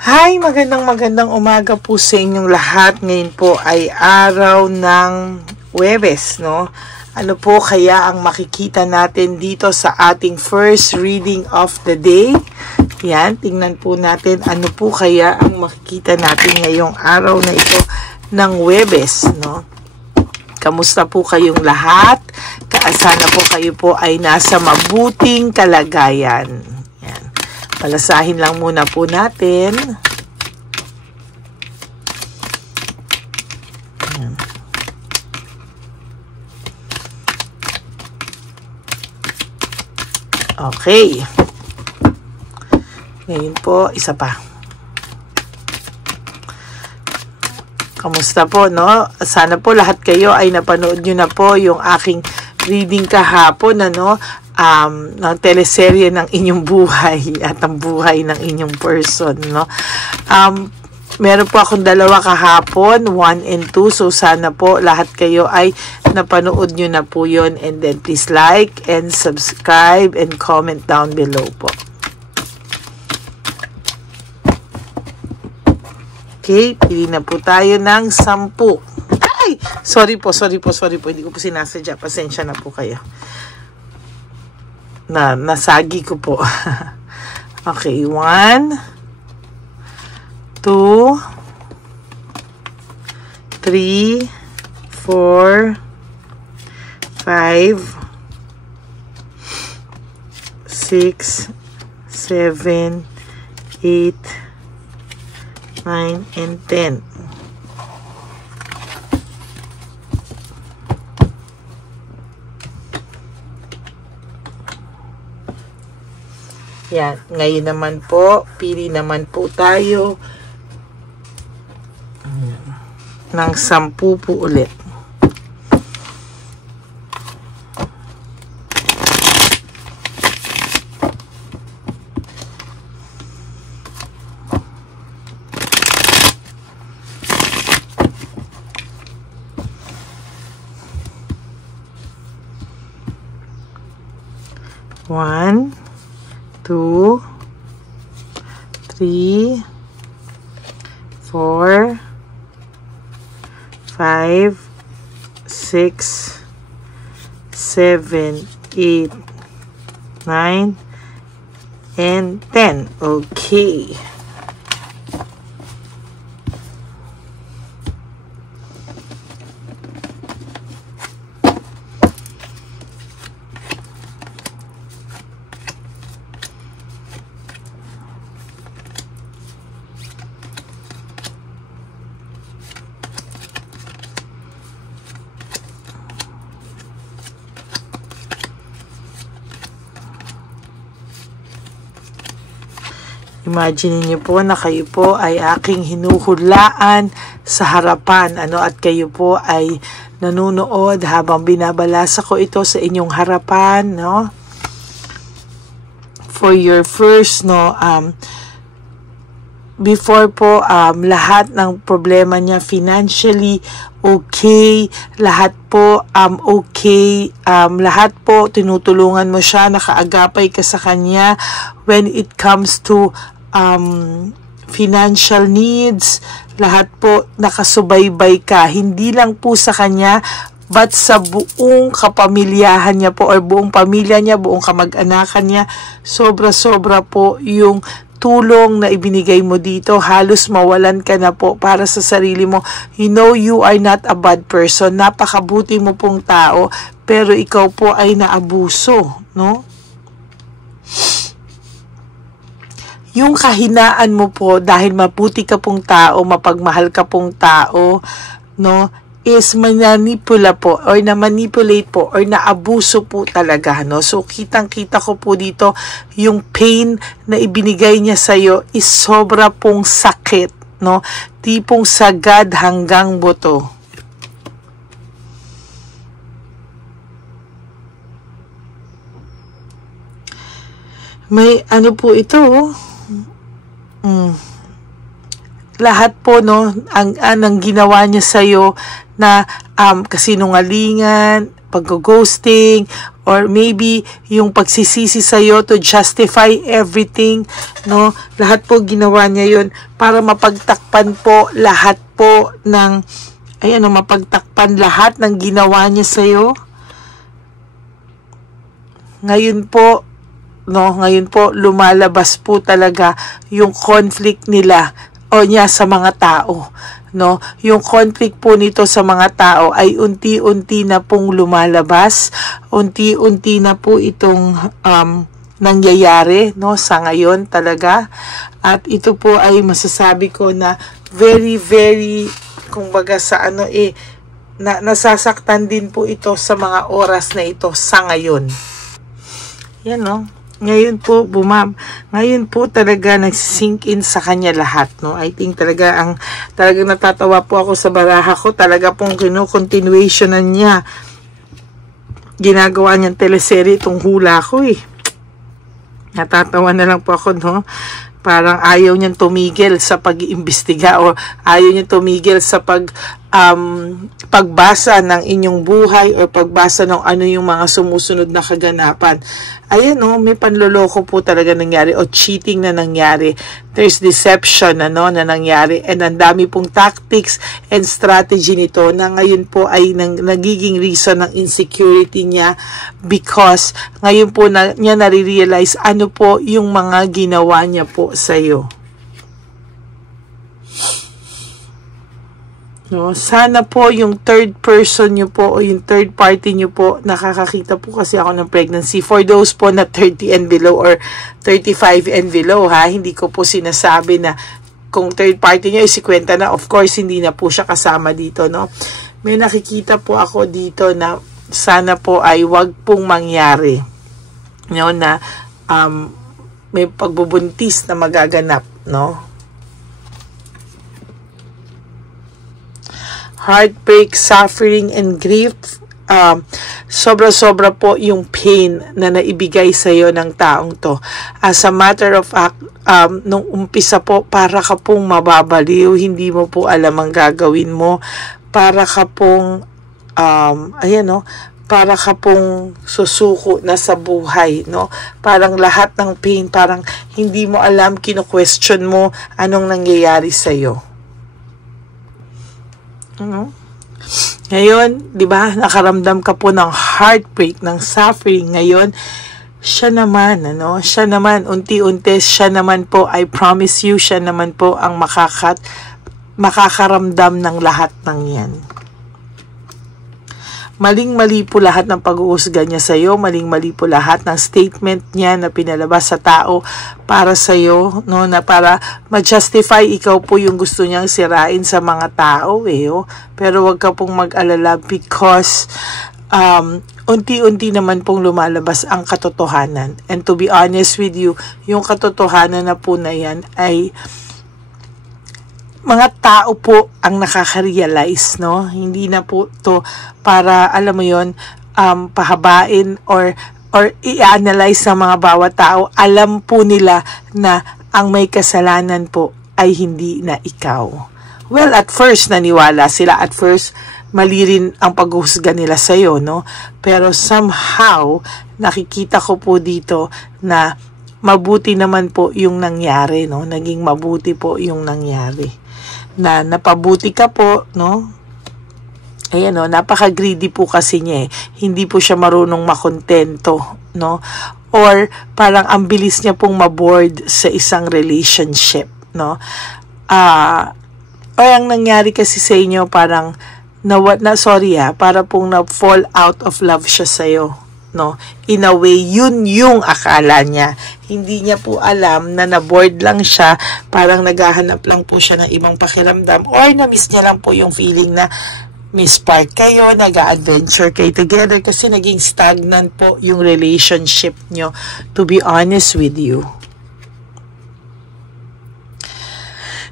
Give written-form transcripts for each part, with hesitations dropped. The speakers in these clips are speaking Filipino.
Hi, magandang umaga po sa inyong lahat. Ngayon po ay araw ng Huwebes, no? Ano po kaya ang makikita natin dito sa ating first reading of the day? Yan, tingnan po natin ano po kaya ang makikita natin ngayong araw na ito ng Huwebes, no? Kamusta po kayong lahat? Sana po kayo po ay nasa mabuting kalagayan. Yan. Palasahin lang muna po natin. Yan. Okay. Ngayon po, isa pa. Kamusta po, no? Sana po lahat kayo ay napanood nyo na po yung aking reading kahapon, ano? Ng teleserye ng inyong buhay at ang buhay ng inyong person, no? Meron po akong dalawa kahapon, 1 and 2. So, sana po lahat kayo ay napanood nyo na po yun. And then, please like and subscribe and comment down below po. Okay, pili na po tayo ng 10. Ay! Sorry po. Hindi ko po sinasadya. Pasensya na po kayo. Nasagi ko po. Okay, 1, 2, 3, 4, 5, 6, 7, 8, 9, and 10. Yan. Ngayon naman po, pili naman po tayo ng 10 po ulit. One, 2, 3, 4, 5, 6, 7, 8, 9, and 10. Okay. Imagine niyo po na kayo po ay aking hinuhulaan sa harapan, ano, at kayo po ay nanonood habang binabalasa ko ito sa inyong harapan, no? For your first, no, before po, lahat ng problema niya financially, okay, lahat po, okay, lahat po, tinutulungan mo siya, nakaagapay ka sa kanya when it comes to financial needs, lahat po nakasubaybay ka, hindi lang po sa kanya, but sa buong kapamilyahan niya po, or buong pamilya niya, buong kamag-anakan niya, sobra-sobra po yung tulong na ibinigay mo dito. Halos mawalan ka na po para sa sarili mo. You know, you are not a bad person. Napakabuti mo pong tao, pero ikaw po ay naabuso, no? Yung kahinaan mo po, dahil mabuti ka pong tao, mapagmahal ka pong tao, no, is mananipula po, or na-manipulate po, or naabuso po talaga, no? So, kitang-kita ko po dito, yung pain na ibinigay niya sa'yo is sobra pong sakit, no? Tipong sagad hanggang buto. May ano po ito, lahat po, no, ang ginawa niya sa'yo na kasinungalingan, pag-ghosting, or maybe yung pagsisisi sa'yo to justify everything, no? Lahat po ginawa niya yun para mapagtakpan po lahat po ng, ayan, mapagtakpan lahat ng ginawa niya sa'yo. Ngayon po, lumalabas po talaga yung conflict nila o niya sa mga tao, no? Yung conflict po nito sa mga tao ay unti-unti na pong lumalabas, unti-unti na po itong nangyayari, no, sa ngayon talaga. At ito po ay masasabi ko na very, very, kumbaga sa nasasaktan din po ito sa mga oras na ito sa ngayon. Yan, no? Ngayon po talaga nagsink in sa kanya lahat, no? I think talaga natatawa po ako sa baraha ko, talaga pong continuationan niya. Ginagawa niyang teleserye itong hula ko, eh. Natatawa na lang po ako, no? Parang ayaw niyang tumigil sa pag-iimbestiga o ayaw niyang tumigil sa pagbasa ng inyong buhay o pagbasa ng ano yung mga sumusunod na kaganapan. Ayan, no, may panloloko po talaga nangyari o cheating na nangyari. There's deception na nangyari, and ang dami pong tactics and strategy nito na ngayon po ay nagiging reason ng insecurity niya, because ngayon po niya nare-realize ano po yung mga ginawa niya po sa iyo. No, sana po yung third person nyo po o yung third party nyo po, nakakakita po kasi ako ng pregnancy. For those po na 30 and below or 35 and below, ha, hindi ko po sinasabi na kung third party nyo is 50 na, of course hindi na po siya kasama dito, no. May nakikita po ako dito na sana po ay wag pong mangyari, no, na may pagbubuntis na magaganap, no. Heartbreak, suffering, and grief. Sobra-sobra po yung pain na naibigay sa'yo ng taong to. As a matter of fact, nung umpisa po, para ka pong mababaliw, hindi mo po alam ang gagawin mo. Para ka pong, para ka pong susuko na sa buhay, no? Parang lahat ng pain, parang hindi mo alam, kino-question mo anong nangyayari sa'yo. Ngayon, di ba, nakaramdam ka po ng heartbreak, ng suffering. Ngayon, siya naman, unti-unti, siya naman po, I promise you, siya naman po ang makakaramdam ng lahat ng yan. Maling-mali po lahat ng pag-uusga niya sa iyo, maling-mali po lahat ng statement niya na pinalabas sa tao para sa iyo, no, na para ma-justify ikaw po yung gusto niyang sirain sa mga tao, Pero wag ka pong mag-alala, because unti-unti naman pong lumalabas ang katotohanan. And to be honest with you, yung katotohanan na po na yan ay mga tao po ang nakaka-realize, no? Hindi na po to para, alam mo yon, pahabain or i-analyze ng mga bawat tao. Alam po nila na ang may kasalanan po ay hindi na ikaw. Well, at first naniwala sila. At first, mali rin ang paghuhusga nila sa'yo, no? Pero somehow, nakikita ko po dito na mabuti naman po yung nangyari, no? Naging mabuti po yung nangyari. Na napabuti ka po, no? Ayan, no, napaka-greedy po kasi niya, Hindi po siya marunong makontento, no? Or parang ang bilis niya pong maboard sa isang relationship, no? Or ang nangyari kasi sa inyo, parang para pong na-fall out of love siya sa'yo, no? In a way, yun yung akala niya. Hindi niya po alam na na-bored lang siya, parang naghahanap lang po siya ng ibang pakiramdam, or na-miss niya lang po yung feeling na may spark kayo, nag-adventure kayo together, kasi naging stagnant po yung relationship nyo, to be honest with you.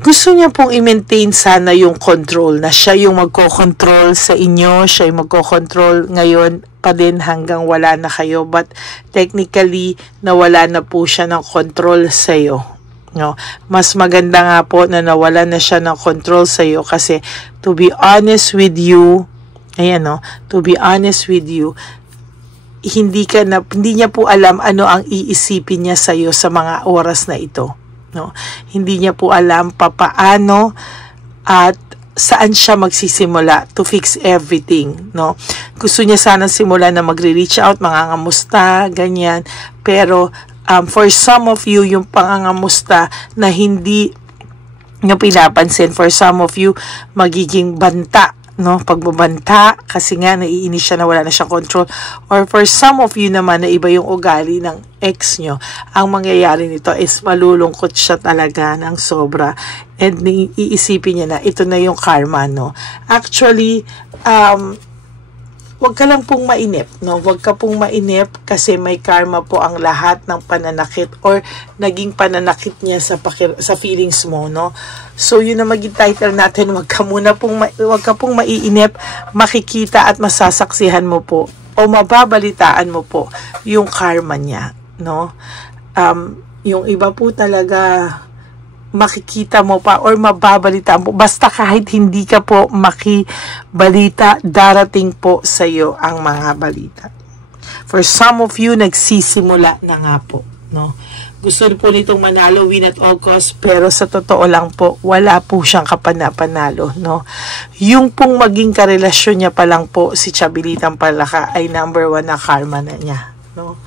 Gusto niya pong i-maintain sana yung control, na siya yung magko-control sa inyo, siya yung magko-control ngayon pa din hanggang wala na kayo. But technically, nawala na po siya ng control sa iyo. No? Mas maganda nga po na nawala na siya ng control sa iyo, kasi to be honest with you, ayan, no? To be honest with you, hindi niya po alam ano ang iisipin niya sa iyo sa mga oras na ito, no? Hindi niya po alam papaano at saan siya magsisimula to fix everything, no? Gusto niya sana simula na magre-reach out, mangangamusta, ganyan. Pero for some of you, yung pangangamusta na hindi nyo pinapansin, for some of you, magiging banta, no, pagbabanta kasi nga naiinis siya na wala na siyang control, or for some of you naman na iba yung ugali ng ex nyo, ang mangyayari nito is malulungkot siya talaga ng sobra and iisipin niya na ito na yung karma, no. Actually, wag ka lang pong mainip, no? Wag ka pong mainip kasi may karma po ang lahat ng pananakit or naging pananakit niya sa feelings mo, no? So, yun na maging title natin, wag ka pong maiinip, makikita at masasaksihan mo po o mababalitaan mo po yung karma niya, no? Yung iba po talaga makikita mo pa or mababalitaan po. Basta kahit hindi ka po makibalita, darating po sa iyo ang mga balita. For some of you, nagsisimula na nga po, no? Gusto po nitong manalo, win at all costs, pero sa totoo lang po, wala po siyang kapanapanalo, no? Yung pong maging karelasyon niya pa lang po, si Chabilitang Palaka, ay number 1 na karma na niya, no?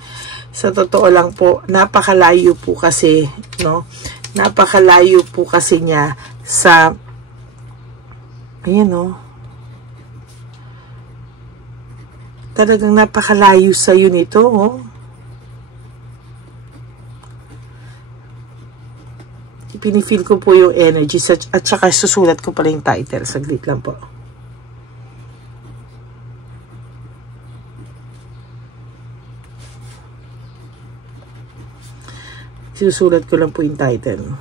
Sa totoo lang po, napakalayo po kasi, no? Napakalayo po kasi niya sa, ayan, no? Talagang napakalayo sa yun ito, oh. Pinifeel ko po yung energy at saka susulat ko pala yung title. Saglit lang po. Susulat ko lang po yung title.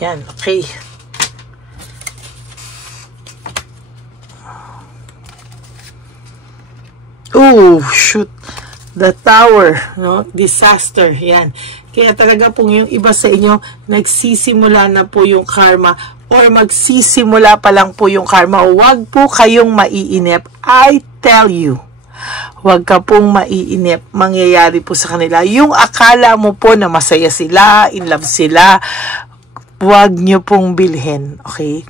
Yan, okay. Oh, shoot. The tower, no? Disaster, yan. Kaya talaga pong yung iba sa inyo, nagsisimula na po yung karma or magsisimula pa lang po yung karma. Huwag po kayong maiinip. I tell you. Huwag ka pong maiinip. Mangyayari po sa kanila. Yung akala mo po na masaya sila, in love sila, huwag nyo pong bilhin, okay?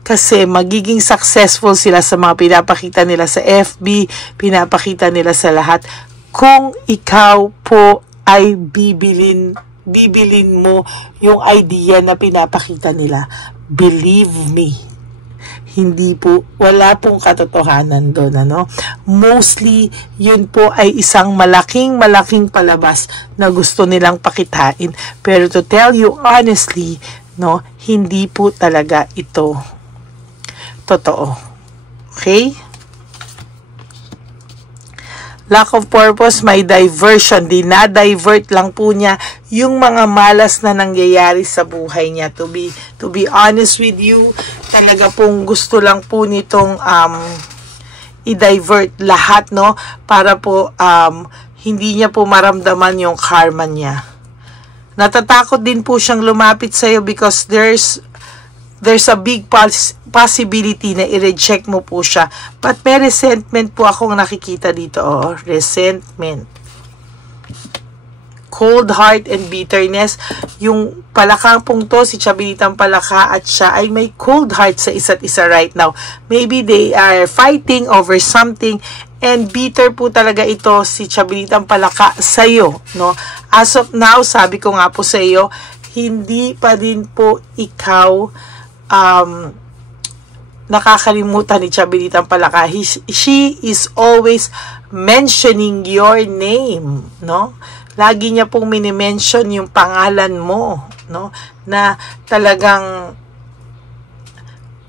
Kasi magiging successful sila sa mga pinapakita nila sa FB, pinapakita nila sa lahat. Kung ikaw po ay bibilin mo yung idea na pinapakita nila, believe me, hindi po, wala pong katotohanan doon, ano? Mostly, yun po ay isang malaking palabas na gusto nilang pakitain. Pero to tell you honestly, no, hindi po talaga ito totoo. Okay? Lack of purpose, may diversion. Dinadivert lang po niya yung mga malas na nangyayari sa buhay niya. To be honest with you, talaga pong gusto lang po nitong i-divert lahat, no? Para po hindi niya po maramdaman yung karma niya. Natatakot din po siyang lumapit sa iyo because there's a big possibility na i-reject mo po siya. But may resentment po akong nakikita dito. Oh, resentment. Cold heart and bitterness. Yung palakang pong to, si Chabilitang Palaka at siya ay may cold heart sa isa't isa right now. Maybe they are fighting over something and bitter po talaga ito si Chabilitang Palaka sa iyo, no? As of now, sabi ko nga po sa iyo, hindi pa din po ikaw nakakalimutan ni Chabilitang Palaka. She is always mentioning your name, no? Lagi niya pong mini-mention yung pangalan mo, no? Na talagang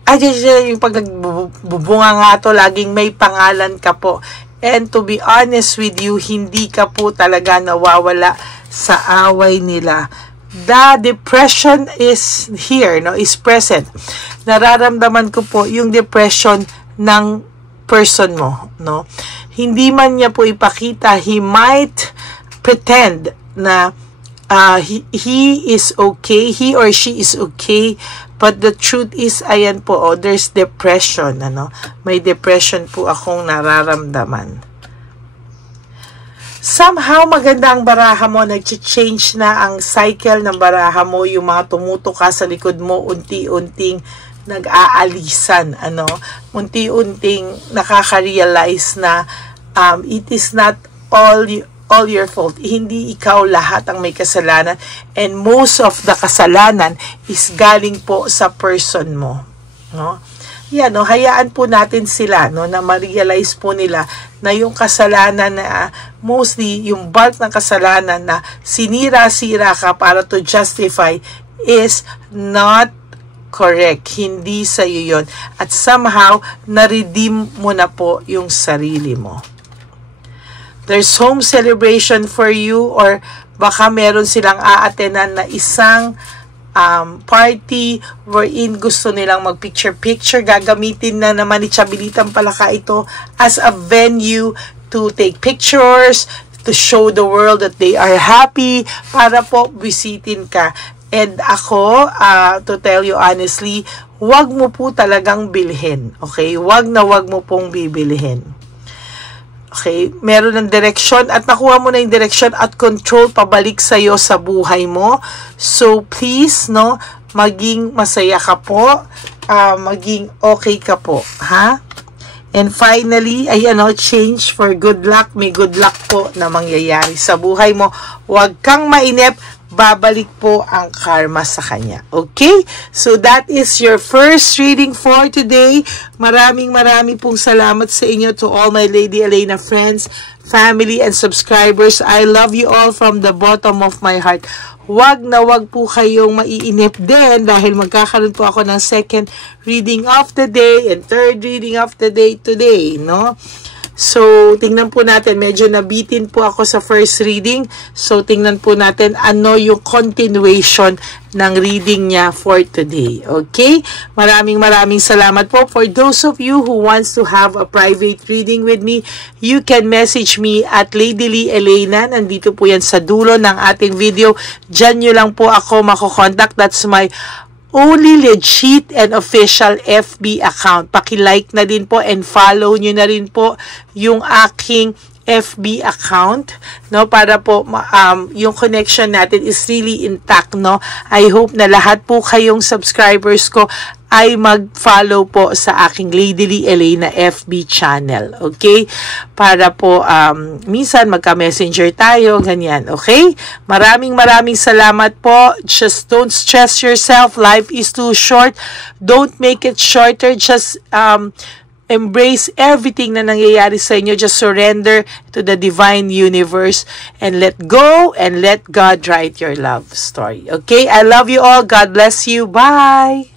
yung pag nagbubunga nga to, laging may pangalan ka po. And to be honest with you, hindi ka po talaga nawawala sa away nila. the depression is here, no, is present. Nararamdaman ko po yung depression ng person mo, no. Hindi man niya po ipakita, he might pretend na he is okay, he or she is okay, but the truth is, ayan po, there's depression, ano, may depression po akong nararamdaman. Somehow, maganda ang baraha mo, nag-change na ang cycle ng baraha mo, yung mga tumutuka sa likod mo, unti-unting nag-aalisan, ano, unti-unting nakaka-realize na it is not all your fault. Hindi ikaw lahat ang may kasalanan, and most of the kasalanan is galing po sa person mo, no? Yan, no, hayaan po natin sila, no, na ma-realize po nila na yung kasalanan na mostly yung bulk ng kasalanan na sinira-sira ka para to justify is not correct. Hindi sa iyo yun. At somehow, na-redeem mo na po yung sarili mo. There's home celebration for you, or baka meron silang aatenan na isang party wherein gusto nilang mag-picture-picture. Gagamitin na naman ni Chabilitang Palaka ito as a venue to take pictures, to show the world that they are happy, para po visitin ka. And ako, to tell you honestly, wag mo po talagang bilhin. Okay? Wag mo pong bibilhin. Okay, meron ng direksyon at nakuha mo na yung direksyon at control pabalik sa'yo sa buhay mo. So, please, no, maging masaya ka po, maging okay ka po, ha? And finally, ayan, no, change for good luck. May good luck po na mangyayari sa buhay mo. Huwag kang mainip, babalik po ang karma sa kanya. Okay? So, that is your first reading for today. Maraming pong salamat sa inyo, to all my Lady Elena friends, family, and subscribers. I love you all from the bottom of my heart. Wag po kayong maiinip din dahil magkakaroon po ako ng second reading of the day and third reading of the day today, no? So, tingnan po natin, medyo nabitin po ako sa first reading. So, tingnan po natin ano yung continuation ng reading niya for today. Okay? Maraming salamat po. For those of you who wants to have a private reading with me, you can message me at Lady Lee Elena. Nandito po yan sa dulo ng ating video. Diyan nyo lang po ako makokontak. That's my only legit and official FB account. Paki-like na din po and follow nyo na rin po yung aking FB account, no, para po yung connection natin is really intact, no. I hope na lahat po kayong subscribers ko ay mag-follow po sa aking Lady Lee Elena FB channel, okay? Para po minsan magka-messenger tayo, ganyan, okay? Maraming salamat po. Just don't stress yourself. Life is too short. Don't make it shorter. Just embrace everything na nangyayari sa inyo. Just surrender to the divine universe and let go and let God write your love story. Okay? I love you all. God bless you. Bye!